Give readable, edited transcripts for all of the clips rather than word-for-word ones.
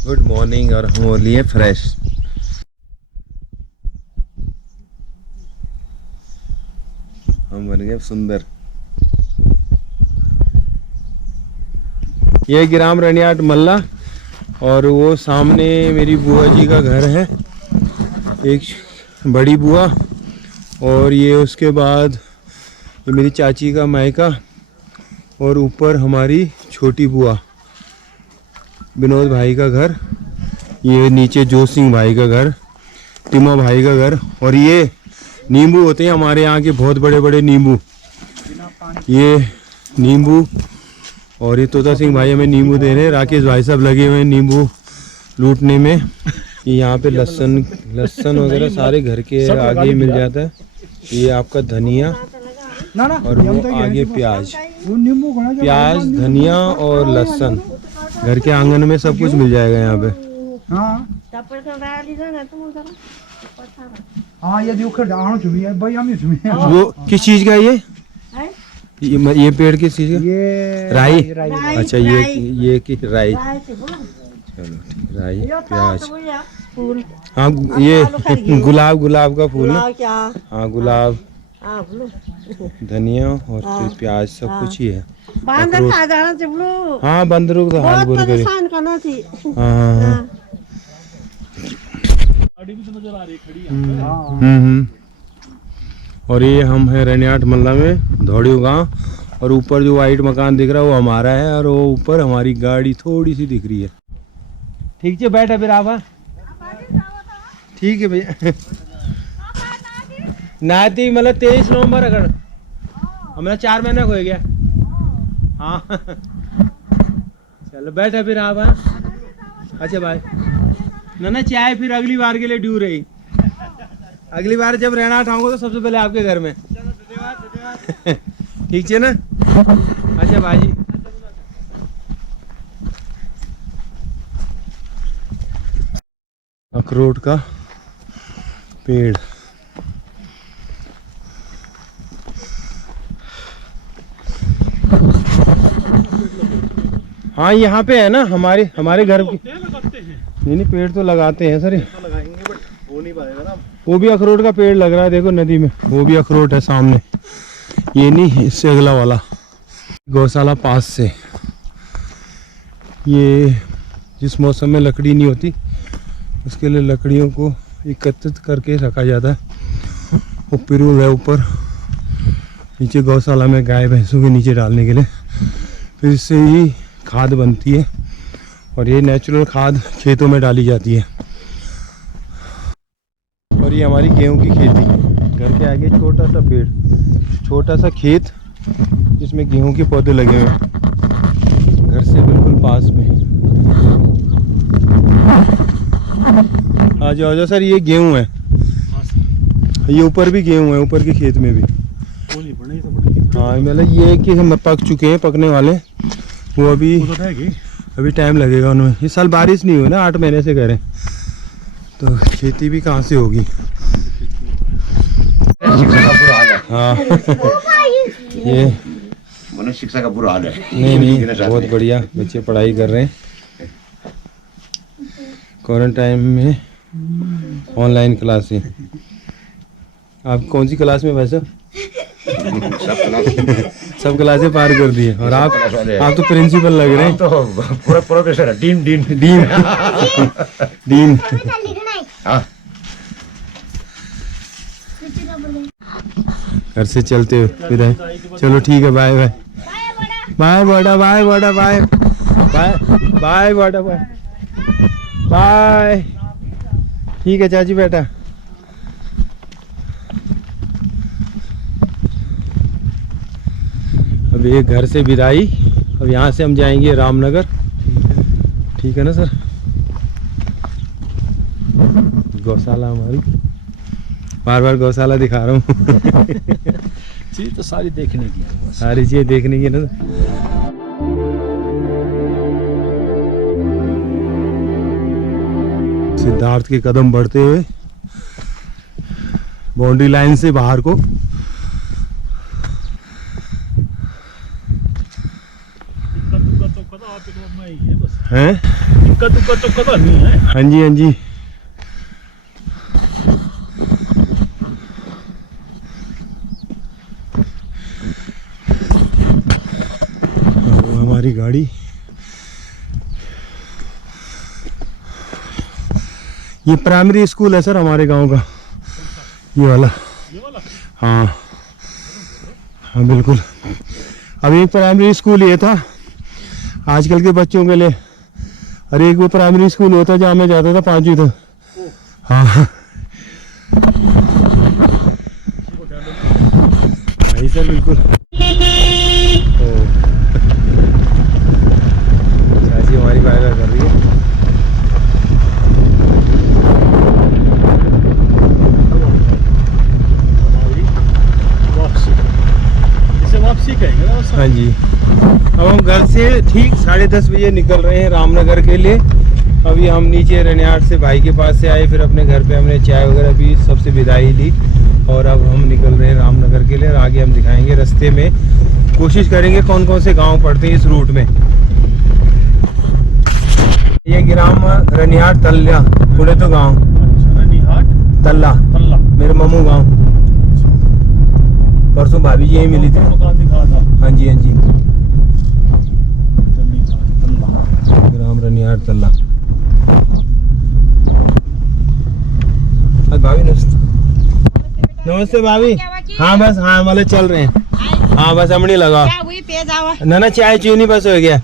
Good morning और हम हो लिए फ्रेश। हम बन गए सुंदर। ये ग्राम रनियाट मल्ला और वो सामने मेरी बुआ जी का घर है, एक बड़ी बुआ, और ये उसके बाद ये मेरी चाची का मायका, और ऊपर हमारी छोटी बुआ विनोद भाई का घर, ये नीचे जोत सिंह भाई का घर, टिमा भाई का घर, और ये नींबू होते हैं हमारे यहाँ के बहुत बड़े बड़े नींबू, ये नींबू, और ये तोता सिंह भाई हमें नींबू दे रहे हैं, राकेश भाई साहब लगे हुए हैं नींबू लूटने में। ये यहाँ पे लहसुन वगैरह सारे घर के आगे ही मिल जाता है। ये आपका धनिया और वो आगे प्याज, धनिया और लहसुन घर के आंगन में सब कुछ मिल जाएगा यहाँ पे। वो किस चीज का है ये पेड़ किस चीज का? ये राई। अच्छा ये की राई। चलो राई प्याज। हाँ ये गुलाब का फूल ना। हाँ गुलाब, धनिया और फिर प्याज सब कुछ ही है। हाँ बंदरों को तो हाल बुर करी। हाँ और ये हम है रनियाट मल्ला में धौड़ियो गाँव, और ऊपर जो वाइट मकान दिख रहा है वो हमारा है, और वो ऊपर हमारी गाड़ी थोड़ी सी दिख रही है। ठीक है बैठा फिर आप। ठीक है भैया। नाती मतलब 23 नवंबर अगर हमारा 4 महीना हो गया। हाँ चलो बैठा फिर आप। अच्छा भाई ना चाय फिर अगली बार के लिए ड्यू रही। अगली बार जब रहना उठाऊंगा तो सबसे पहले आपके घर में। ठीक है ना। अच्छा भाई अखरोट का पेड़, हाँ यहाँ पे है ना हमारे घर की। नहीं पेड़ तो लगाते हैं सर, लगाएंगे बट हो नहीं पाएगा ना। वो भी अखरोट का पेड़ लग रहा है, देखो नदी में वो भी अखरोट है सामने। ये नहीं, इससे अगला वाला गौशाला पास से। ये जिस मौसम में लकड़ी नहीं होती उसके लिए लकड़ियों को एकत्रित करके रखा जाता है। वो पिरूल है ऊपर नीचे गौशाला में गाय भैंसों के नीचे डालने के लिए, फिर इससे ही खाद बनती है, और ये नेचुरल खाद खेतों में डाली जाती है। और ये हमारी गेहूं की खेती, घर के आगे छोटा सा पेड़, छोटा सा खेत जिसमें गेहूं के पौधे लगे हुए हैं, घर से बिल्कुल पास में। आ जाओ सर, ये गेहूं है, ये ऊपर भी गेहूं है, ऊपर के खेत में भी। हाँ मतलब ये कि हम पक चुके हैं, पकने वाले, वो अभी टाइम लगेगा उनमें। इस साल बारिश नहीं हुई ना, 8 महीने से करें तो खेती भी कहाँ से होगी। हाँ ये मनुष्य शिक्षा का बुरा हाल है। नहीं बहुत बढ़िया, बच्चे पढ़ाई कर रहे हैं क्वारंटाइन में, ऑनलाइन क्लासें। आप कौन सी क्लास में वैसे? सब क्लासें पार कर दी है, और आप तो प्रिंसिपल लग रहे हैं। तो पूरा प्रोफेसर है, डीन हाँ। घर से चलते हुए फिर है। चलो ठीक है, बाय बाय बाय बड़ा बाय बड़ा बाय बाय बाय बड़ा बाय बाय। ठीक है चाची बेटा। अब ये घर से विदाई, अब यहाँ से हम जाएंगे रामनगर। ठीक है ना सर। गौशाला हमारी, बार बार गौशाला दिखा रहा हूँ। चीज तो सारी देखने की है, सारी चीजें देखने की ना। सिद्धार्थ के कदम बढ़ते हुए बाउंड्री लाइन से बाहर को। हैं? दिक्कत तो नहीं है। हाँ जी, हाँ जी। हमारी गाड़ी ये प्राइमरी स्कूल है सर हमारे गांव का, ये वाला। हाँ हाँ बिल्कुल। अभी एक प्राइमरी स्कूल ये था आजकल के बच्चों के लिए, और एक वो प्राइमरी स्कूल होता जहाँ मैं जाता था 5वीं तक। हाँ भाई सर बिल्कुल। चाची हमारी बाय बाय कर रही है। वापसी कहेंगे ना। हाँ जी, अब हम घर से ठीक 10:30 बजे निकल रहे हैं रामनगर के लिए। अभी हम नीचे रनियाट से भाई के पास से आए, फिर अपने घर पे हमने चाय वगैरह पी, सबसे विदाई ली, और अब हम निकल रहे हैं रामनगर के लिए। और आगे हम दिखाएंगे रास्ते में, कोशिश करेंगे कौन कौन से गांव पड़ते हैं इस रूट में। ये ग्राम रनियाट तल्ला पुणे तो गाँव। रनियाट तल्ला तल्ला मेरे मामू गाँव। परसों भाभी जी यही मिली थी। मकान दिखा था। हाँ जी, हाँ जी। ग्राम रनियाट तल्ला। भाभी नमस्ते भाभी। हाँ बस, हाँ मतलब चल रहे हैं। हाँ बस हमने लगा ना ना चाय चीनी बस हो गया।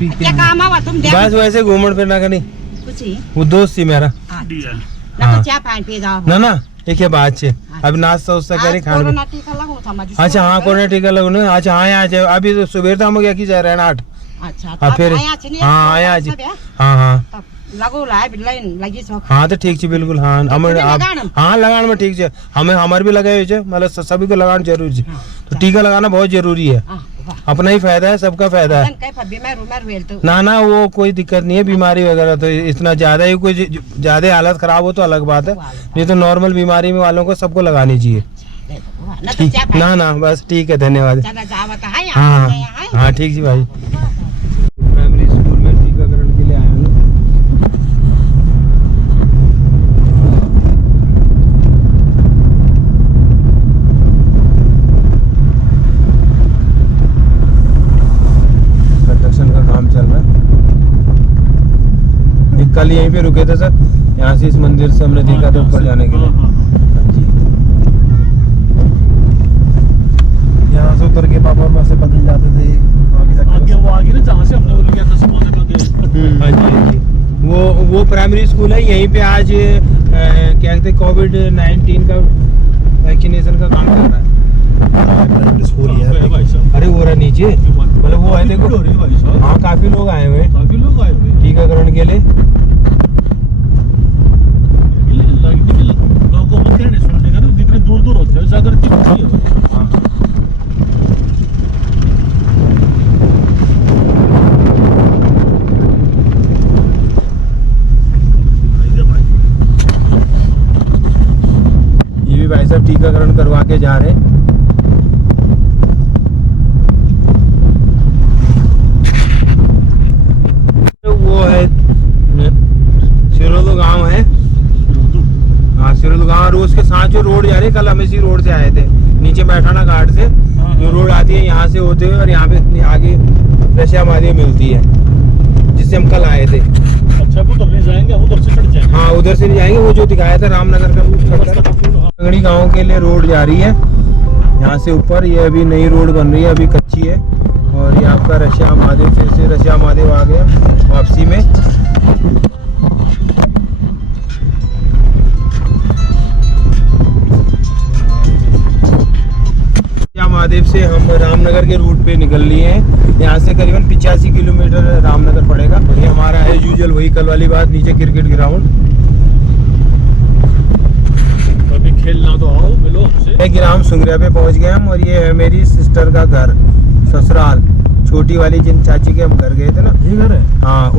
क्या काम आवा तुम दे? बस वैसे घूमन फिरना करनी। कुछ ही वो दोस्त थी मेरा। ना तो चाय पानी पी जाओ ना एक बात से अब नाश्ता उस्ता करे खाने। कोरोना टीका लगो था मजी। अच्छा हाँ कोरोना टीका लगो ना। अच्छा हाँ यहाँ अभी तो सुबह तो हम गया कि जा रहे हैं 8। अच्छा हाँ फिर हाँ आया आज। हाँ हाँ लगो लाइन लगी सो। हाँ तो ठीक है बिल्कुल। हाँ हाँ लगान में ठीक है। हमें हमारे भी लगाए हुए मतलब सभी को लगाना जरूरी है। तो टीका लगाना बहुत जरूरी है, अपना ही फायदा है, सबका फायदा है। ना वो कोई दिक्कत नहीं है, बीमारी वगैरह तो इतना ज्यादा ही कोई ज्यादा हालत खराब हो तो अलग बात है, नहीं तो नॉर्मल बीमारी में वालों को सबको लगानी चाहिए। ना बस ठीक है, धन्यवाद। हाँ हाँ ठीक है भाई। प्राइमरी स्कूल में टीकाकरण के लिए आया हूँ। कंस्ट्रक्शन का काम चल रहा है। कल यहीं पे रुके थे सर, यहाँ से इस मंदिर से हमने देखा था ऊपर जाने के लिए। हाँ जी, यहाँ से उतर के पापा और से बदल जाते थे आगे वो आगे ना जहाँ से हमने वो लिया था सामान लगे। हाँ जी, हाँ जी। वो प्राइमरी स्कूल है, यहीं पे आज क्या कहते हैं कोविड-19 का वैक्सीनेशन का काम कर रहा है। प्राइमरी स्कूल है। अरे वो रहा नीचे, मतलब वो है देखो। हाँ काफी लोग आए हुए, टीकाकरण के लिए। दूर होते हैं अगर ये भी भाई साहब टीकाकरण करवा के जा रहे हैं। वो है सिरोदो गांव है। हाँ सिरोदो गांव, और उसके साथ जो रोड जा रही है, कल हम इसी रोड से आए थे, नीचे बैठाना घाट से जो रोड आती है यहाँ से होते हुए, और यहाँ पे आगे रशिया मादी मिलती है जिससे हम कल आए थे। अच्छा वो उधर जाएंगे, उधर से चढ़ जाएंगे। हाँ उधर से नहीं जाएंगे, वो जो दिखाया था रामनगर का रूट अंगड़ी गाँव के लिए रोड जा रही है यहाँ से ऊपर। ये अभी नई रोड बन रही है, अभी कच्ची है। और ये आपका रशिया महादेव, फिर से रशिया महादेव आ गया वापसी में। महादेव से हम रामनगर के रूट पे निकल लिए हैं। यहाँ से करीबन 85 किलोमीटर रामनगर पड़ेगा। और ये हमारा है यूजुअल वही कल वाली बात, नीचे क्रिकेट ग्राउंड। तो अभी खेलना तो आओ, मिलो हमसे। ग्राम सुंगरिया पे पहुँच गए हम, और ये है मेरी सिस्टर का घर, ससुराल, छोटी वाली जिन चाची के हम घर गए थे ना, ये घर है। हाँ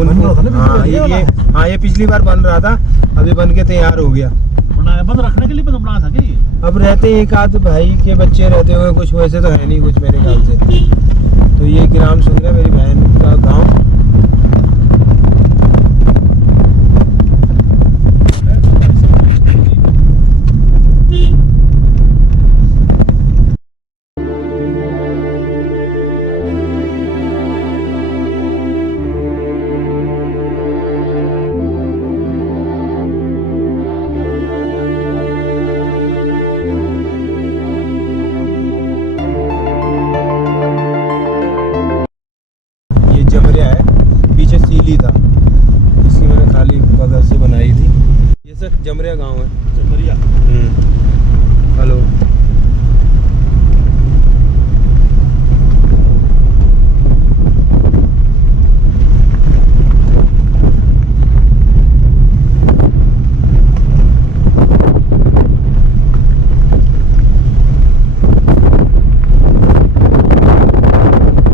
हाँ ये पिछली बार बन रहा था, अभी बन के तैयार हो गया। बंद रखने के लिए बना था क्या ये? अब रहते एक आध भाई के बच्चे रहते हुए, कुछ वैसे तो है नहीं कुछ मेरे ख्याल से। तो ये ग्राम सुंगरिया मेरी बहन का गांव। जमरिया गांव है। जमरिया। हेलो।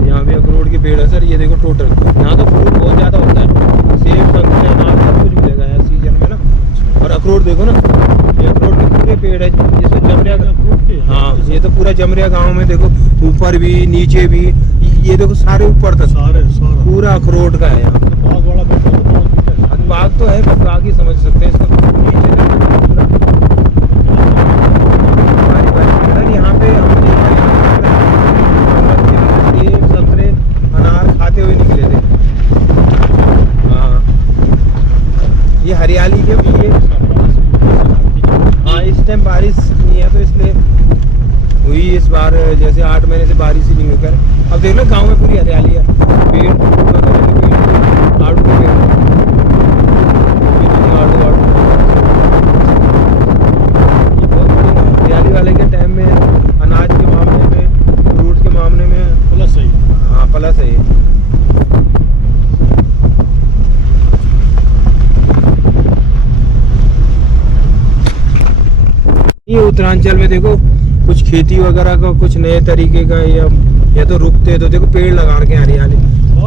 यहाँ भी अखरोट के पेड़ है सर, ये देखो टोटल। यहाँ तो फ्रूट बहुत ज़्यादा होता है, सेब संतरे अनार सब कुछ मिलेगा यहाँ सीजन में ना। और अखरोट देखो ना, ये अखरोट के पूरे पेड़ है जिसको जमरिया। हाँ, ये तो पूरा जमरिया गांव में देखो, ऊपर भी नीचे भी, ये देखो सारे ऊपर तक सारे पूरा अखरोट का है यहाँ। बाग वाला बैठा तो बाग भी है। बाग तो है, बस बाग ही समझ सकते हैं इसको। नीचे तक पूरा बारी बारी सर। यहाँ पे हम सेब संतरे अनार खाते हुए निकले थे। हाँ, ये हरियाली के ये, हाँ इस टाइम बारिश नहीं है तो इसलिए हुई इस बार, जैसे 8 महीने से बारिश ही नहीं होकर। अब देख लो गांव में पूरी हरियाली है, पेड़ आड़ू के पेड़, आड़ू आड़ू। ये बहुत बढ़िया हरियाली वाले के टाइम में, अनाज के मामले में, फ्रूट के मामले में प्लस है। हाँ प्लस है। ये उत्तरांचल में देखो कुछ खेती वगैरह का कुछ नए तरीके का, या तो रुकते हैं तो देखो पेड़ लगा के हरियाली।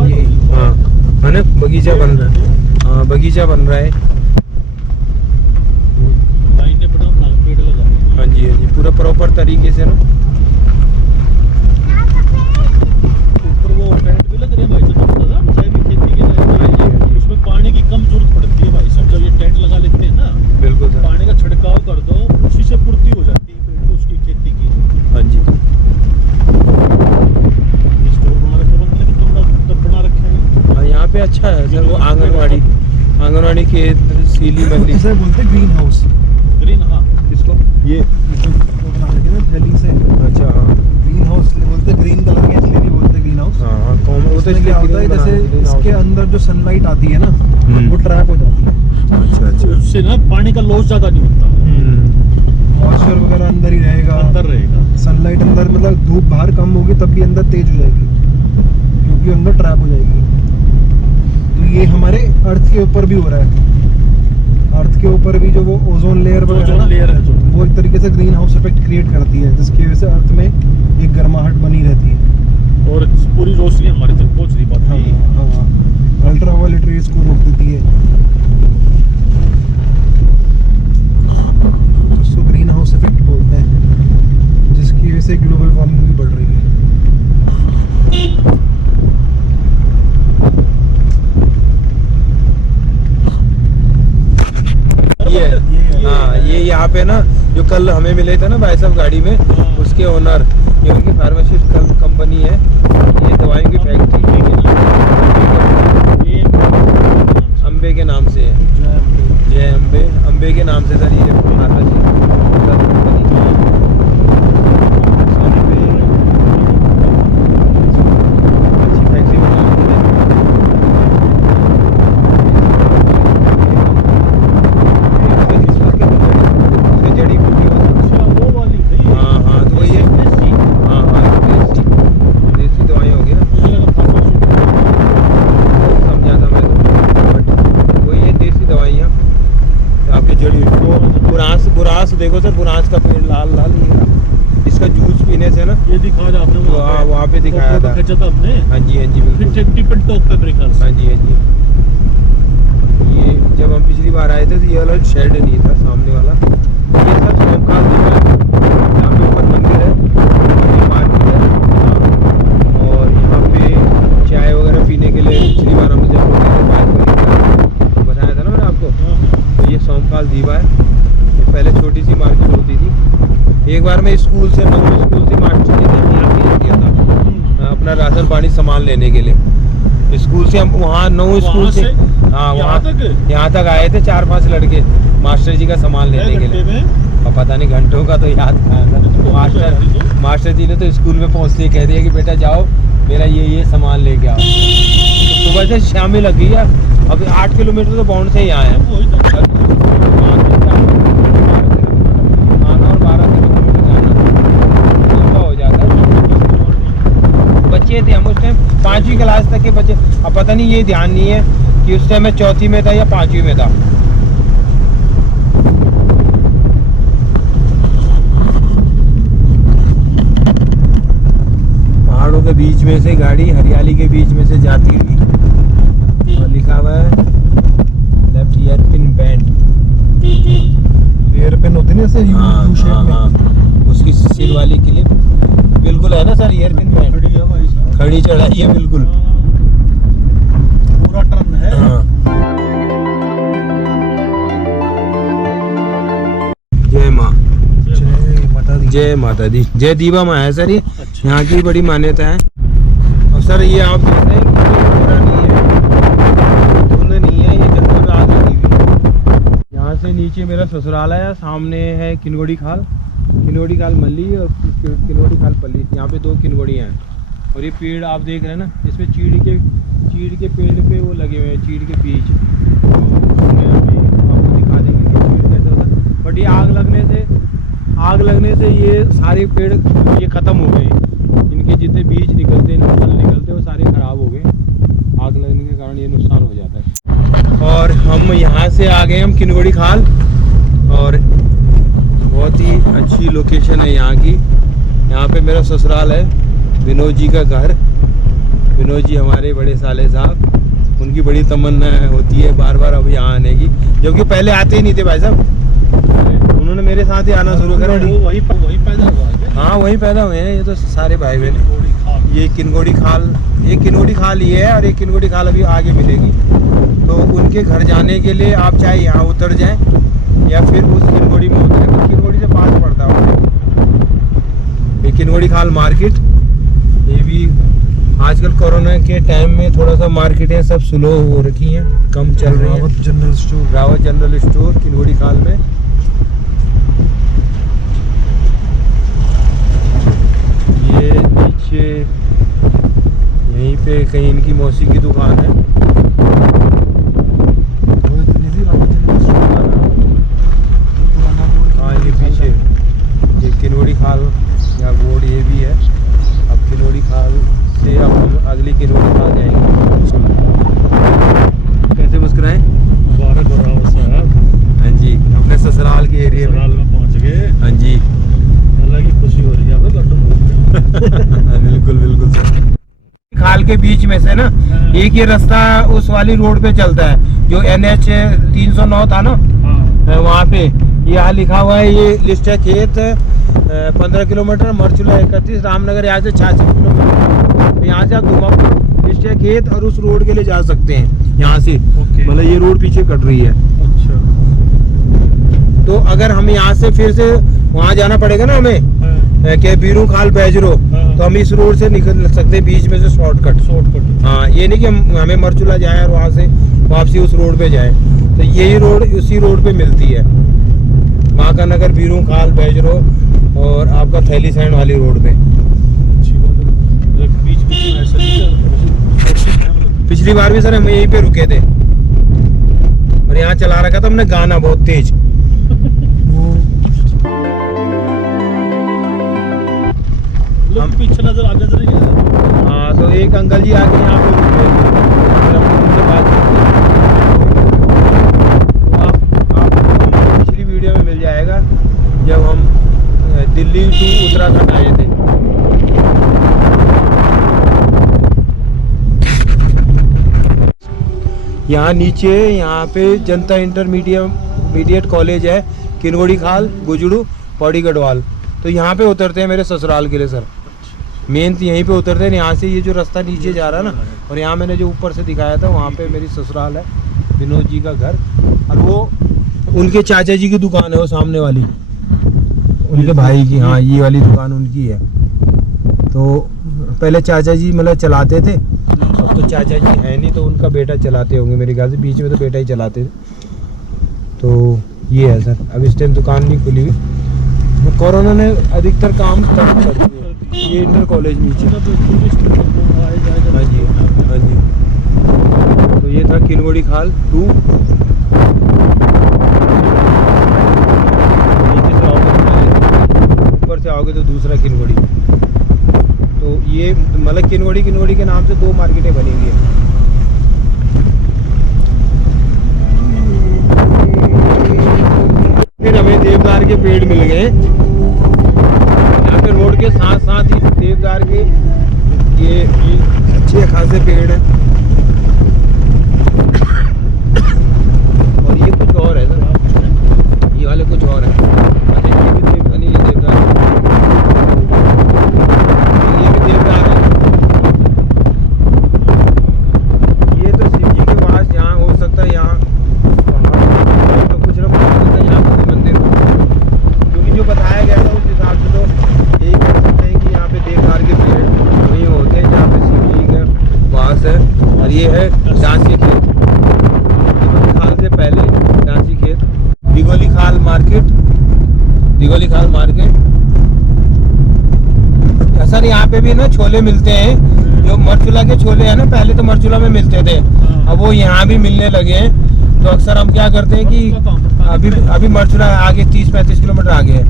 ये हाँ है ना, बगीचा बन रहा है। हाँ बगीचा बन रहा है। भाई ने बड़ा पेड़ लगा। हाँ जी हाँ जी, पूरा प्रॉपर तरीके से ना। ऊपर वो टेंट भी लग रहे हैं भाई साहब, दादा चाहे भी खेती के लिए उसमें पानी की कम जरूरत पड़ती है भाई साहब। जब ये टेंट लगा लेते हैं ना, बिल्कुल सर। पानी का छिड़काव कर दो, उसी से पूर्ति हो जाती है पेड़ को उसकी खेती की। हाँ जी। स्टोर बना रखे, बंगले में कमरा तब बना रखे हैं। हाँ यहाँ पे अच्छा है सर, वो आंगनवाड़ी के सीली मंडी इसे बोलते ग्रीन हाउस। ग्रीन, हाँ इसको ये बना रखे ना थैली से। अच्छा हाँ ग्रीन हाउस बोलते, ग्रीन कलर के इसलिए नहीं बोलते ग्रीन हाउस। हाँ हाँ कॉमन वो तो इसमें क्या होता है, जैसे इसके अंदर जो सनलाइट आती है ना, वो ट्रैप हो जाती है। अच्छा अच्छा। उससे ना पानी का लॉस ज्यादा नहीं होता, मॉइस्चर वगैरह अंदर ही रहेगा, अंदर रहेगा। सनलाइट अंदर, मतलब धूप बाहर कम होगी तब भी अंदर तेज हो जाएगी, क्योंकि अंदर ट्रैप हो जाएगी। तो ये हमारे अर्थ के ऊपर भी हो रहा है। अर्थ के ऊपर भी जो वो ओजोन लेयर वगैरह ओजोन लेयर है जो, वो एक तरीके से ग्रीन हाउस इफेक्ट क्रिएट करती है, जिसकी वजह से अर्थ में एक गर्माहट बनी रहती है और पूरी रोशनी हमारे तक पहुंच रही बात नहीं। हाँ, अल्ट्रावायलेट रेज को रोक देती है। उसको ग्रीन हाउस इफेक्ट बोलते हैं, जिसकी वजह से ग्लोबल वार्मिंग भी बढ़ रही है। हाँ ये यहाँ पे ना जो कल हमें मिले थे ना भाई साहब गाड़ी में, उसके ओनर, ये उनकी फार्मास्यूटिकल कंपनी है, ये दवाइयों की फैक्ट्री अम्बे के नाम से है। जय अम्बे, अम्बे के नाम से सर ये फार्मास्यूटिकल कंपनी। अच्छी फैक्ट्री बनाते हैं। जड़ी बूटी वो वाली सही है। हाँ हाँ तो वही है। हाँ हाँ देसी दवाई हो गया, समझा था मैं तो, बट वही है देसी दवाइयाँ आपके जड़ी। बुरांस, बुरांस देखो सर, बुरांस का पेड़ लाल लाल, ये इसका जूस पीने से ना, ये दिखा था आपने वहाँ पे दिखाया था। खींचा था हमने। हाँ जी बिल्कुल। फिर टिपन टॉप पे मेरे ख्याल से। हाँ जी ये जब हम पिछली बार आए थे तो ये वाला शेड नहीं था सामने वाला। ये सब सोमखाल द्वीप है, यहाँ पे ऊपर मंदिर है, ये मार्केट है। हाँ, और यहाँ पे चाय वगैरह पीने के लिए पिछली बार हम जब तो बताया था ना मैंने आपको, तो ये सोमखाल द्वीप है। तो पहले छोटी सी मार्केट होती थी। एक बार मैं स्कूल से, नौवीं स्कूल से मास्टर जी ने यहाँ भेज दिया था अपना राशन पानी सामान लेने के लिए। स्कूल से हम वहाँ 9 स्कूल से, हाँ वहाँ यहाँ तक आए थे 4-5 लड़के मास्टर जी का सामान लेने के लिए। और पता नहीं घंटों का तो याद था। मास्टर जी ने तो स्कूल में पहुँचते ही कह दिया कि बेटा जाओ मेरा ये सामान लेके आओ। तो सुबह से शाम ही लग गई है। अभी 8 किलोमीटर तो बाउंड से ही आए हैं। क्लास तक के बच्चे, अब पता नहीं ये ध्यान नहीं है कि उस टाइम मैं चौथी में था या पांचवी में था। पहाड़ों के बीच में से गाड़ी हरियाली के बीच में से जाती हुई और लिखा हुआ है left ear pin bend. Air pin होते नहीं ऐसे यू शेप में। उसकी सिर वाली क्लिप बिल्कुल है ना सर, ईयर पिन बैंड खड़ी है भाई साहब, खड़ी चढ़ाई है बिल्कुल। पूरा टर्न है। जय माँ, जय माता दी। जय माता दी, जय दीवा माँ है सर ये, अच्छा। यहाँ की बड़ी मान्यता है। और सर ये आप देखते हैं कि कोई कोहरा नहीं है, धुंध नहीं है, ये जंगल में आग लगी हुई है। यहाँ से नीचे मेरा ससुराल है, सामने है किनगोड़ी खाल, किनगोड़ी खाल मल्ली और किनगोड़ी खाल पल्ली, यहाँ पे 2 किनगोड़ियाँ हैं। और ये पेड़ आप देख रहे हैं ना, इसमें चीड़ के पेड़ पे वो लगे हुए हैं, चीड़ के बीज, तो मैं अभी आपको दिखा देंगे कि चीड़ कैसे होता है। बट ये आग लगने से ये सारे पेड़ ये ख़त्म हो गए हैं, इनके जितने बीज निकलते हैं, फल निकलते हैं, वो सारे ख़राब हो गए, आग लगने के कारण ये नुकसान हो जाता है। और हम यहाँ से आ गए हम किनगोड़ी खाल, और बहुत ही अच्छी लोकेशन है यहाँ की। यहाँ पे मेरा ससुराल है, विनोद जी का घर। विनोद जी हमारे बड़े साले साहब, उनकी बड़ी तमन्ना होती है बार बार अब यहाँ आने की, जबकि पहले आते ही नहीं थे भाई साहब, उन्होंने मेरे साथ ही आना शुरू करा। वो वही पैदा हुआ है क्या? हाँ वहीं पैदा हुए हैं ये तो सारे भाई बहन। किनगोड़ी खाल। ये किनगोड़ी खाल, एक किनगोड़ी खाल ये है, और एक किनगोड़ी खाल अभी आगे मिलेगी। तो उनके घर जाने के लिए आप चाहे यहाँ उतर जाएं या फिर उस किनगोड़ी में उतरें, तो किनगोड़ी से पास पड़ता है। ये किनगोड़ी खाल मार्केट, ये भी आजकल कोरोना के टाइम में थोड़ा सा मार्केटें सब स्लो हो रखी हैं, कम चल रही हैं। Rawat general store, Rawat general store Kingodi Khal में। ये नीचे यहीं पे कहीं इनकी मौसी की दुकान है। रावत जनरल स्टोर पुराना बोर्ड। हाँ ये पीछे ये किनगोड़ी खाल या बोर्ड ये भी है। अब किनगोड़ी खाल से अब हम अगली किनगोड़ी खाल जाएंगे। कैसे मुस्कुराएं? मुबारक हो रावत साहब, हाँ जी, अपने ससुराल के एरिया में। ससुराल में पहुंच गए। हाँ जी अल्लाह की खुशी हो रही है, आप लड्डू बिल्कुल बिल्कुल सर। खाल के बीच में से ना एक ये रास्ता उस वाली रोड पे चलता है जो NH 309 था ना, वहाँ पे यहाँ लिखा हुआ है, ये लिस्ट है खेत 15 किलोमीटर, मरचुला 31, रामनगर यहाँ से 66 किलोमीटर। तो यहाँ से आप धुमापुर लिस्ट है खेत और उस रोड के लिए जा सकते हैं यहाँ से। मतलब ये रोड पीछे कट रही है। अच्छा। तो अगर हम यहाँ से फिर से वहाँ जाना पड़ेगा ना हमें, क्या बीरू खाल बैजरो, तो हम इस रोड से निकल सकते हैं बीच में से शॉर्टकट। हाँ ये नहीं कि हमें मरचुला जाएं और वहाँ से वापसी उस रोड पे जाएं, तो यही रोड उसी रोड पे मिलती है, माका नगर, बीरू खाल, बैजरो और आपका थैली सैंड वाली रोड पे। पिछली बार भी सर हम यहीं पे रुके थे और यहाँ चला रखा था हमने गाना बहुत तेज। हम पीछे नजर आगे नजर नहीं है। हाँ तो एक अंकल जी आके यहाँ पे रुके थे, फिर हमने उनसे बात की। तो आपको पिछली वीडियो में मिल जाएगा जब हम दिल्ली टू उत्तराखंड आए थे। यहाँ नीचे यहाँ पे जनता इंटरमीडिएट कॉलेज है, किनगोड़ी खाल, गुजड़ू, पौड़ी गढ़वाल। तो यहाँ पे उतरते हैं मेरे ससुराल के लिए सर, मेन तो यहीं पे उतरते हैं। यहाँ से ये जो रास्ता नीचे जा रहा है ना, और यहाँ मैंने जो ऊपर से दिखाया था वहाँ पे मेरी ससुराल है, विनोद जी का घर, और वो उनके चाचा जी की दुकान है वो सामने वाली, उनके भाई की। हाँ ये वाली दुकान उनकी है। तो पहले चाचा जी मतलब चलाते थे, अब तो चाचा जी है नहीं, तो उनका बेटा चलाते होंगे मेरे ख्याल से, बीच में तो बेटा ही चलाते थे। तो ये है सर, अब इस टाइम दुकान नहीं खुली हुई, तो कोरोना ने अधिकतर काम तब कर दिए। ये इंटर कॉलेज नीचे। हाँ जी हाँ जी। तो ये था किनगोड़ी खाल 2। नीचे से आओगे, ऊपर से आओगे तो दूसरा किनगोड़ी। तो ये मतलब किनवड़ी के नाम से 2 मार्केटें बनी हुई है। फिर हमें देवदार के पेड़ मिल गए यहाँ पे, रोड के साथ साथ ही देवदार के ये अच्छे खासे पेड़ हैं। और ये कुछ और है सर, ये वाले कुछ और है। अच्छा ये भी देवदार नहीं, ये देवदार है, ये भी देवदार है। ये तो शिव जी के पास यहाँ हो सकता है, यहाँ तो कुछ ना कुछ हो सकता है यहाँ पे मंदिर हो, क्योंकि जो बताया गया था उस हिसाब से तो यही कह सकते हैं कि यहाँ पे देवदार के पेड़ वहीं होते हैं जहाँ पे शिव जी का वास है। और ये है झांसी खेत, दिगोली खाल से पहले झांसी खेत, दिगोली खाल मार्केट, दिगोली खाल मार्केट। सर यहाँ पे भी ना छोले मिलते हैं, जो मरचुला के छोले हैं ना, पहले तो मरचुला में मिलते थे, अब वो यहाँ भी मिलने लगे हैं। तो अक्सर हम क्या करते हैं कि अभी मरचुला आगे 30-35 किलोमीटर आगे है,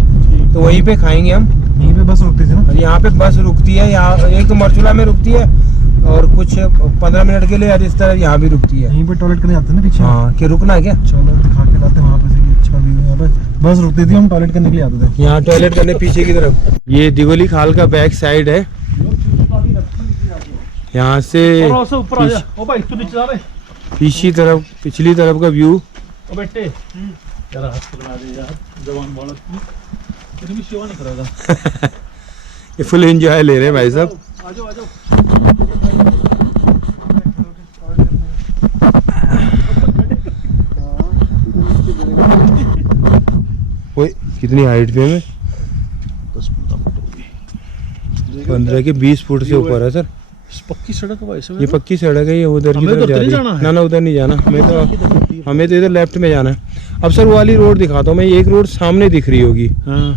तो वहीं पे खाएंगे हम। यहीं पे बस रुकती थी ना? और यहाँ पे बस रुकती है, यहाँ एक तो मरचुला में रुकती है और कुछ 15 मिनट के लिए, और इस तरह यहाँ भी रुकती है। यहीं पे टॉयलेट करने आते हैं ना पीछे। हाँ, कि रुकना है क्या? चलो दिखा के लाते हैं वहाँ पे से, ये अच्छा व्यू है यहाँ पे। बस रुकती थी, हम टॉयलेट करने के लिए आते थे। यहाँ टॉयलेट करने पीछे की तरफ। ये दिगोली खाल का बैक साइड है, यहाँ से ऊपर आ जा। ओ भाई तू नीचे जा रहे, पिछली तरफ का व्यू। ओ बेटे यार हाथ पकड़ा दे यार, जवान बालक तेरी भी सेवा नहीं करेगा। ये फुल एंजॉय ले रहे हैं भाई साहब। आ जाओ आ जाओ। ओए कितनी हाइट पे है? 10-15 फुट होगी। 15 के 20 फुट से ऊपर है सर। पक्की सड़क है वैसे। ये पक्की सड़क है, ये उधर की हमें तरफ उधर जा नहीं रही जाना है। है। ना ना उधर नहीं जाना, हमें तो इधर लेफ्ट में जाना है। अब सर वो वाली रोड दिखाता हूँ मैं, एक रोड सामने दिख रही होगी। हाँ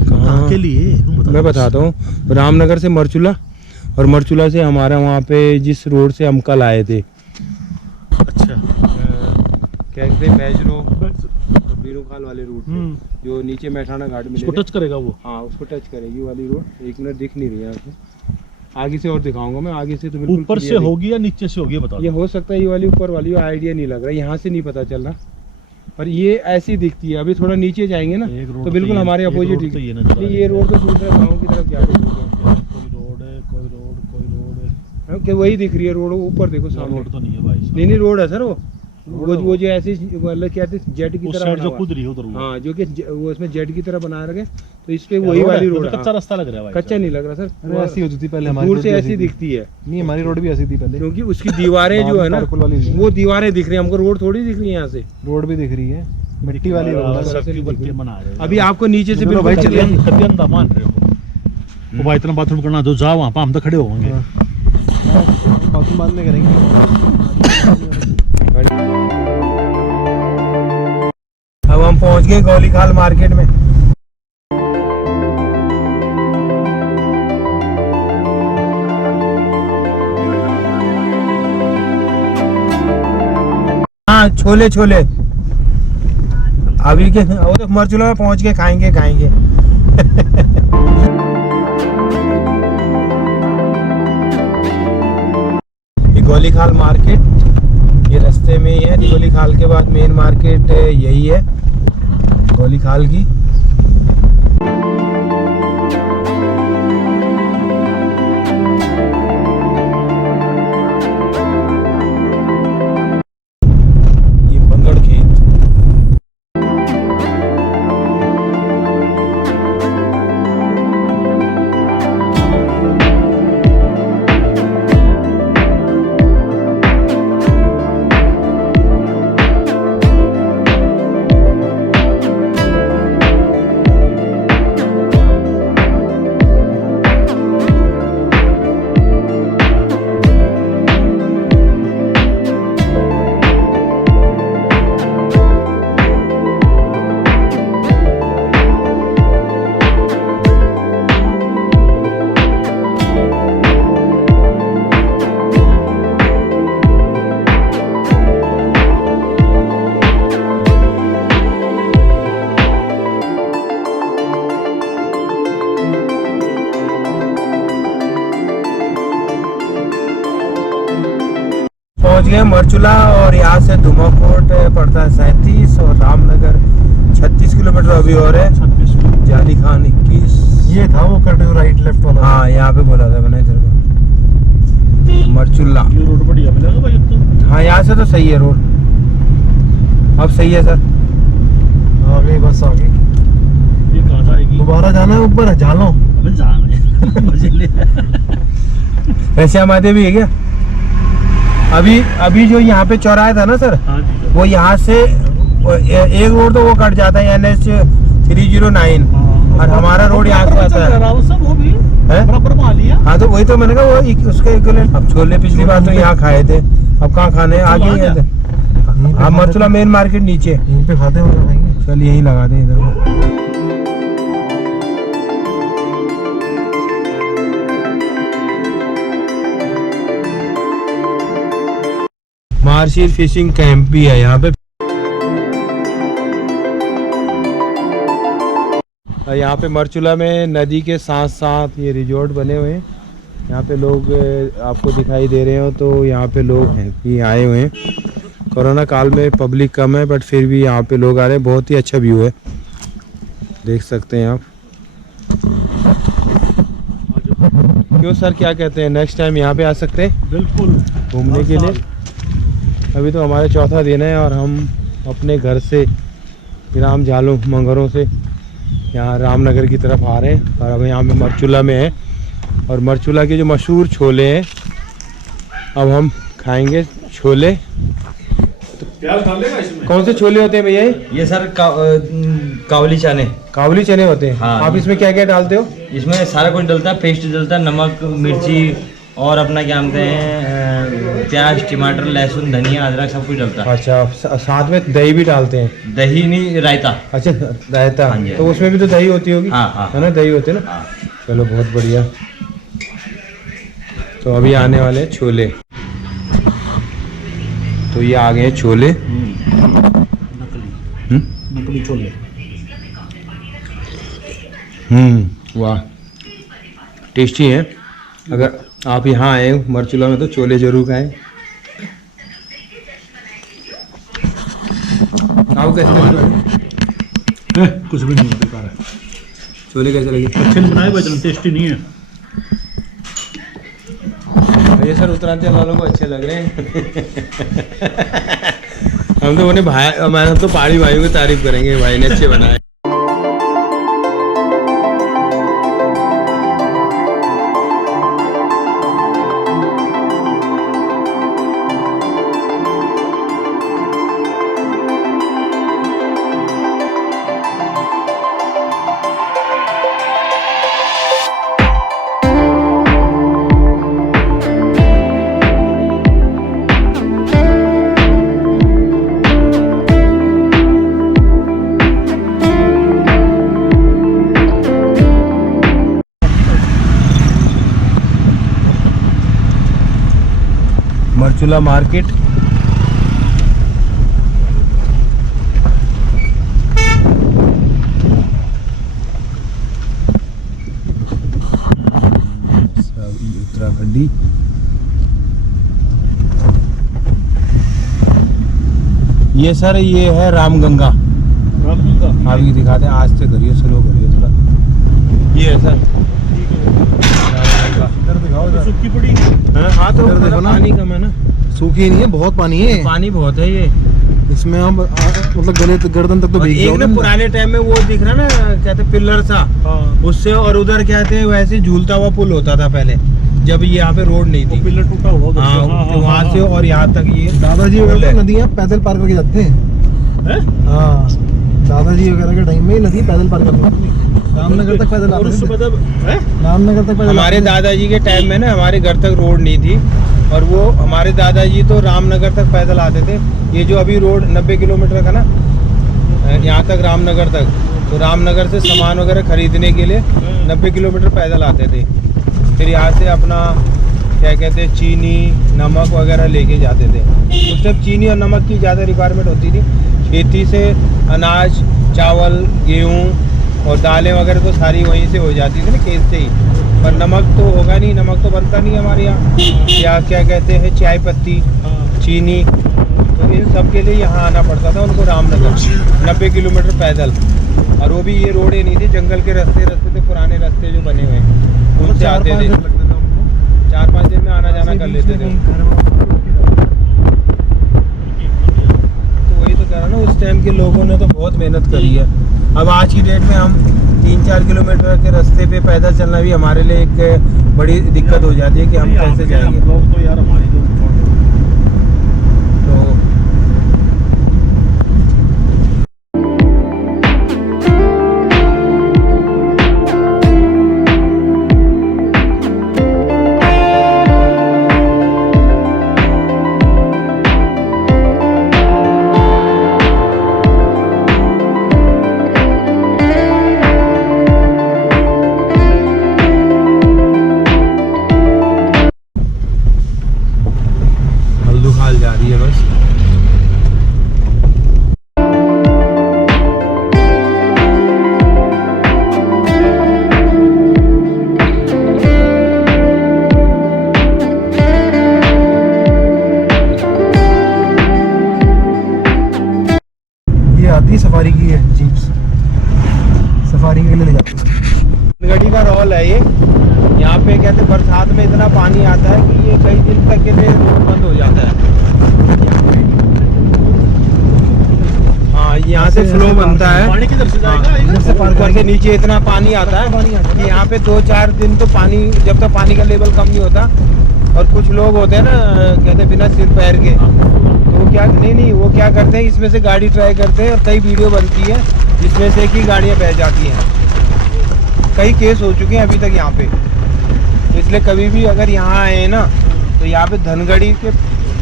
कहाँ के लिए मैं बताता हूँ, रामनगर से मरचुला, और मरचुला से हमारा वहाँ पे जिस रोड से हम कल आए थे, अच्छा क्या कहते हैं, बैजरो बीरू खाल वाले रूट से, जो नीचे मैठाना घाट में उसको टच करेगा वो। हाँ उसको टच करेगी वाली रोड। 1 मिनट दिख नहीं रही है यहाँ से, आगे से और दिखाऊंगा मैं। आगे से तो बिल्कुल ऊपर से होगी या नीचे से होगी बता। ये हो सकता है, ये वाली ऊपर वाली आइडिया नहीं लग रहा, यहाँ से नहीं पता चल रहा, पर ये ऐसी दिखती है। अभी थोड़ा नीचे जाएंगे ना तो बिल्कुल हमारे अपोजिट ही ये रोड तो दूसरे गाँव की तरफ जा रही है। कोई वही दिख रही है रोड, ऊपर देखो सामने। रोड तो नहीं है भाई, नहीं रोड है सर, वो जो ऐसी मतलब क्या थे जेट की तरह जो कूद रही है उधर। हाँ जो कि वो इसमें जेट की तरह बना रखे, तो इस पे वही वाली रोड है। कच्चा रास्ता लग रहा है भाई। कच्चा नहीं लग रहा सर, ऐसी होती थी पहले हमारी दूर से ऐसी दिखती है। नहीं हमारी रोड भी ऐसी थी पहले, क्योंकि उसकी दीवारें जो है ना, वो दीवारें दिख रही है हमको, रोड थोड़ी दिख रही है यहाँ से। रोड भी दिख रही है, मिट्टी वाली रोड। अभी आपको नीचे से भाई चलिए अंधा मान रहे हो वो भाई, इतना बाथरूम करना दो, जाओ वहाँ पर, हम तो खड़े होंगे। बाथरूम बाद में करेंगे। अब हम पहुंच गए गौली खाल मार्केट में। हाँ छोले छोले अभी के वो तो मरचुला में पहुंच के खाएंगे। ये गौली खाल मार्केट ये रास्ते में ही है। दिगोली खाल के बाद मेन मार्केट यही है गौली खाल की। ये बंगड़ खेत। गए मरचुला और यहाँ से धुमाकोट पड़ता है 37 और रामनगर 36 किलोमीटर अभी और है। 26 किलो। जाली खान 21। ये था वो कट राइट लेफ्ट वाला। हाँ यहाँ पे बोला था मैंने तेरे को मरचुला। ये रोड बढ़िया मिलेगा भाई अब तो। हाँ यहाँ से तो सही है रोड, अब सही है सर। आ गई बस आ गई। ये कहाँ जाएगी? दोबारा जाना है ऊपर झालो। अबे जाना है मजे ले। वैसे हम आते भी है क्या? अभी जो यहाँ पे चौराहा था ना सर, हाँ जी। वो यहाँ से एक रोड तो वो कट जाता है NH 309 और हमारा रोड यहाँ से आता है। वो सब वो भी हैं? बराबर में आ लिया। हाँ तो वही तो मैंने कहा वो उसका इक्विवेलेंट। अब छोले पिछली बार तो यहाँ खाए थे, अब कहाँ खाने हैं? आगे ही गए थे। हाँ मरचुला मेन मार्केट नीचे, यहीं पे खाते हैं खाएंगे। चल यहीं लगा दें इधर। मार्शिल फिशिंग कैंप भी है यहाँ पे। यहाँ पे मरचुला में नदी के साथ साथ ये रिजॉर्ट बने हुए हैं। यहाँ पे लोग आपको दिखाई दे रहे हो तो यहाँ पे लोग हैं कि आए हुए हैं। कोरोना काल में पब्लिक कम है बट फिर भी यहाँ पे लोग आ रहे हैं। बहुत ही अच्छा व्यू है, देख सकते हैं आप। क्यों सर, क्या कहते हैं, नेक्स्ट टाइम यहाँ पे आ सकते हैं बिल्कुल घूमने के लिए? अभी तो हमारे चौथा दिन है और हम अपने घर से ग्राम झालू मंगरों से यहाँ रामनगर की तरफ आ रहे हैं और अब यहाँ पे मरचुला में है और मरचुला के जो मशहूर छोले हैं अब हम खाएंगे छोले। प्याज डाल लेगा इसमें? कौन से छोले होते हैं भैया? ये सर कावली चने। काबुली चने होते हैं। हाँ। आप इसमें क्या क्या डालते हो? इसमें सारा कुछ डलता है, पेस्ट डलता है, नमक मिर्ची और अपना क्या बोलते हैं प्याज टमाटर लहसुन धनिया अदरक सब कुछ डलता है। अच्छा, साथ में दही भी डालते हैं? दही नहीं, रायता। अच्छा रायता। हाँ जी। तो उसमें भी तो दही होती होगी? हाँ, हाँ। है ना, दही होते हैं ना। हाँ। चलो बहुत बढ़िया। तो अभी आने वाले हैं छोले। तो ये आ गए हैं छोले। नकली छोले। वाह टेस्टी है। अगर आप यहाँ आए मरचुला में तो छोले जरूर खाएं। आप कैसे लगे? कुछ भी नहीं बेकार है। छोले कैसे लगे? अच्छे नहीं बनाए भाई, टेस्टी नहीं है। ये सर उत्तरांचल वालों को अच्छे लग रहे हैं। हम तो उन्हें भाई, हमारे तो पहाड़ी भाइयों की तारीफ करेंगे, भाई ने अच्छे बनाए। मरचुला मार्केट। उत्तराखंडी। ये सर ये है रामगंगा। रामगंगा आप ये दिखाते हैं, आज से करिए, स्लो करिए थोड़ा। ये है सर रामगंगा। इधर दिखाओ इधर। सूखी पड़ी। हाँ तो इधर देखो ना। पानी कम है ना, सूखी नहीं है, बहुत पानी है पानी बहुत है ये। इसमें हम मतलब गले गर्दन तक तो और भीग एक जाओगे ना पुराने टाइम में वो दिख रहा ना, कहते पिलर सा, हाँ उससे, और उधर कहते हैं वैसे झूलता हुआ पुल होता था पहले जब ये यहाँ पे रोड नहीं वो थी। पिलर टूटा हुआ उधर से। हाँ तो वहाँ से और यहाँ तक ये दादाजी पुल वगैरह है। तो नदियाँ पैदल पार करके जाते हैं। हैं? हाँ दादाजी वगैरह के टाइम में नदी पैदल पार करके जाती है। रामनगर तक पैदल और आते उससे थे। मतलब हैं? रामनगर तक पैदल हमारे आते थे। दादाजी के टाइम में ना हमारे घर तक रोड नहीं थी और वो हमारे दादाजी तो रामनगर तक पैदल आते थे। ये जो अभी रोड 90 किलोमीटर का ना यहाँ तक रामनगर तक, तो रामनगर से सामान वगैरह खरीदने के लिए 90 किलोमीटर पैदल आते थे। फिर यहाँ से अपना क्या कहते हैं चीनी नमक वगैरह लेके जाते थे। उस टाइम चीनी और नमक की ज़्यादा रिक्वायरमेंट होती थी। खेती से अनाज चावल गेहूँ और दालें वगैरह तो सारी वहीं से हो जाती थी ना, खेत से ही। पर नमक तो होगा नहीं, नमक तो बनता नहीं हमारे यहाँ। या क्या कहते हैं चाय पत्ती, चीनी, तो इन सब के लिए यहाँ आना पड़ता था उनको रामनगर 90 किलोमीटर पैदल। और वो भी ये रोडें नहीं थी, जंगल के रास्ते थे, पुराने रास्ते जो बने हुए हैं उनसे आते थे। 4-5 दिन में आना जाना कर लेते थे। तो वही तो कह रहा ना, उस टाइम के लोगों ने तो बहुत मेहनत करी है। अब आज की डेट में हम 3-4 किलोमीटर के रास्ते पे पैदल चलना भी हमारे लिए एक बड़ी दिक्कत हो जाती है कि हम कैसे जाएंगे। लोग तो यार हमारी तो हल्दुखाल जा रही है बस। ये आती है सफारी की है जीप्स, सफारी के लिए ले जाते हैं। गड़ी का रोल है ये। यहाँ पे कहते हैं बरसात में इतना पानी आता है कि ये कई दिन तक के लिए रोड बंद हो जाता है। हाँ, यहाँ से फ्लो बनता है, पानी किधर से जाएगा? इधर से पार ऊपर से नीचे इतना पानी आता है कि यहाँ पे 2-4 दिन तो पानी, जब तक पानी का लेवल कम नहीं होता। और कुछ लोग होते हैं ना, कहते हैं बिना सिर पैर के, तो वो क्या नहीं वो क्या करते हैं, इसमें से गाड़ी ट्राई करते हैं और कई वीडियो बनती है जिसमें से कि गाड़ियाँ बह जाती हैं। कई केस हो चुके हैं अभी तक यहाँ पे। तो इसलिए कभी भी अगर यहाँ आए ना, तो यहाँ पे धनगढ़ी के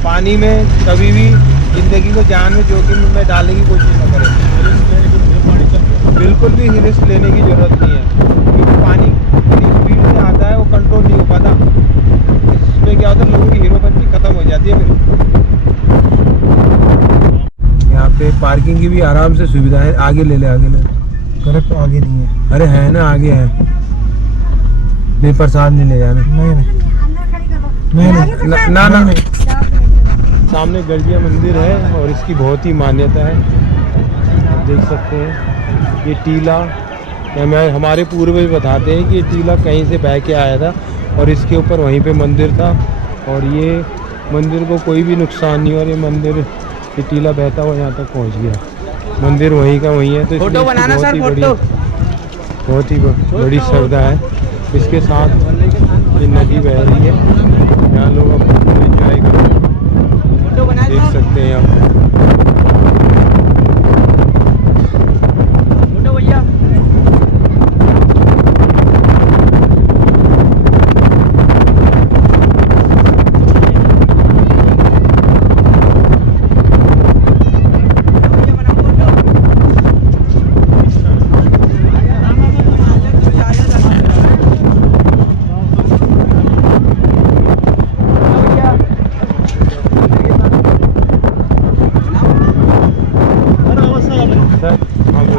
पानी में कभी भी ज़िंदगी को जान में जोखिम में डालने की कोशिश न करें। बिल्कुल भी रिस्क लेने की ज़रूरत नहीं है, क्योंकि पानी इतनी स्पीड में आता है, वो कंट्रोल नहीं हो पाता। इसमें क्या होता है, लोगों की हीरोपंती खत्म हो जाती है फिर। यहाँ पे पार्किंग की भी आराम से सुविधा है। आगे ले ले, आगे ले। करेक्ट, आगे नहीं है। अरे है ना, आगे है। नहीं, प्रसाद नहीं ले जाना। नहीं ना ना, सामने गर्जिया मंदिर है और इसकी बहुत ही मान्यता है। देख सकते हैं ये टीला, हमारे पूर्वज बताते हैं कि ये टीला कहीं से बह के आया था और इसके ऊपर वहीं पे मंदिर था। और ये मंदिर को कोई भी नुकसान नहीं, और ये मंदिर, ये टीला बहता हुआ यहाँ तक पहुँच गया। मंदिर वहीं का वहीं है। तो फोटो बनाना सर, बहुत ही बड़ी श्रद्धा है। इसके साथ ये नदी बह रही है, यहाँ लोग अपना एंजॉय कर रहे हैं। देख सकते हैं आप।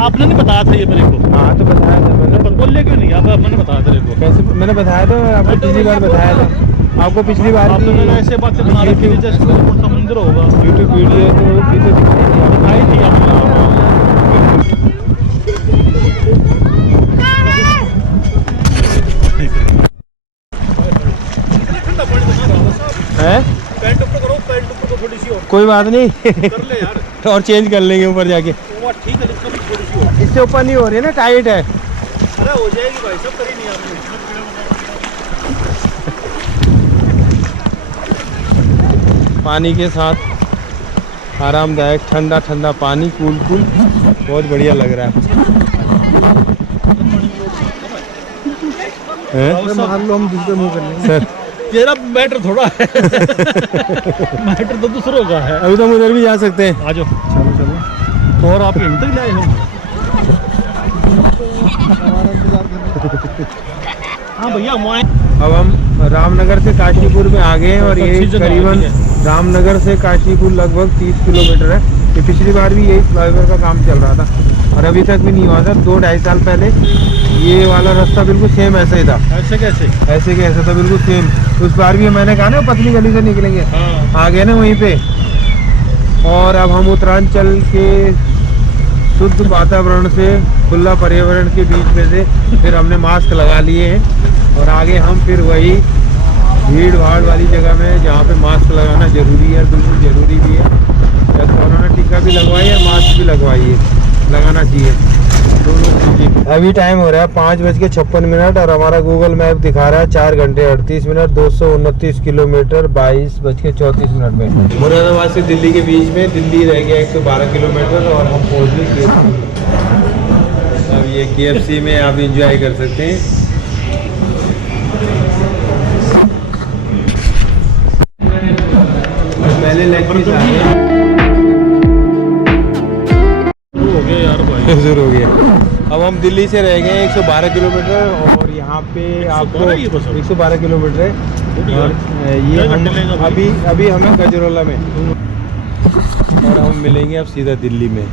आपने नहीं बताया था ये मेरे को? हाँ, तो बताया था मैंने। बोले क्यों नहीं? आप मैंने बताया था तेरे को। कैसे मैंने बताया था आपको, पिछली बार बताया था आपको, पिछली बार आप तो मैंने ऐसे बातें बना रही थी जैसे कौन सा मंदिर होगा। यूट्यूब वीडियो तो भी तो दिखाई थी आपने। है। पैंट ऊपर करो, पैंट ऊपर को थोड़ी सी और कोई बात नहीं, कर ले यार। और चेंज कर लेंगे ऊपर जाके। वो ठीक है, इसको भी थोड़ी सी और। इससे ऊपर नहीं हो रही है ना, टाइट है। अरे हो जाएगी भाई, सब करी नहीं आपने। पानी के साथ आरामदायक ठंडा ठंडा पानी, कूल कूल, बहुत बढ़िया लग रहा है। मान लो हम दूसरे मुँह कर लेंगे सर, तेरा मैटर थोड़ा है। मैटर तो दूसरों का है। अभी तो हम उधर भी जा सकते हैं। आ जाओ। चलो चलो। तो और आप यहीं तक लाए हो? हाँ भैया, अब हम रामनगर से काशीपुर में आ गए हैं और ये करीबन रामनगर से काशीपुर लगभग 30 किलोमीटर है। ये पिछली बार भी यही फ्लाईओवर का काम चल रहा था और अभी तक भी नहीं हुआ था। 2-2.5 साल पहले ये वाला रास्ता बिल्कुल सेम ऐसा ही था। ऐसे कैसे? ऐसे कैसे था, बिल्कुल सेम। उस बार भी मैंने कहा ना पतली गली से निकलेंगे, हाँ। आ गए ना वहीं पे। और अब हम उत्तरांचल के शुद्ध वातावरण से, खुला पर्यावरण के बीच में से फिर हमने मास्क लगा लिए हैं और आगे हम फिर वही भीड़ भाड़ वाली जगह में जहाँ पे मास्क लगाना ज़रूरी है, बिल्कुल ज़रूरी भी है। या कोरोना टीका भी लगवाइए और मास्क भी लगवाइए, लगाना चाहिए, दोनों चीज़ें। अभी टाइम हो रहा है 5:56 और हमारा गूगल मैप दिखा रहा है 4 घंटे 38 मिनट, 229 किलोमीटर 22:34 में। मुरादाबाद से दिल्ली के बीच में दिल्ली रह गया 112 किलोमीटर और हम पहुँच गए KFC। अब ये KFC में आप इंजॉय कर सकते हैं। पहले लेग पीस आ गया, हो गया यार भाई। शुरू हो गया। अब हम दिल्ली से रह गए 112 किलोमीटर और यहाँ पे आपको 112 ये बस अब। 112 किलोमीटर है और ये क्या हम घंटे लेगा भाई? अभी हमें गजरोला में और हम मिलेंगे अब सीधा दिल्ली में।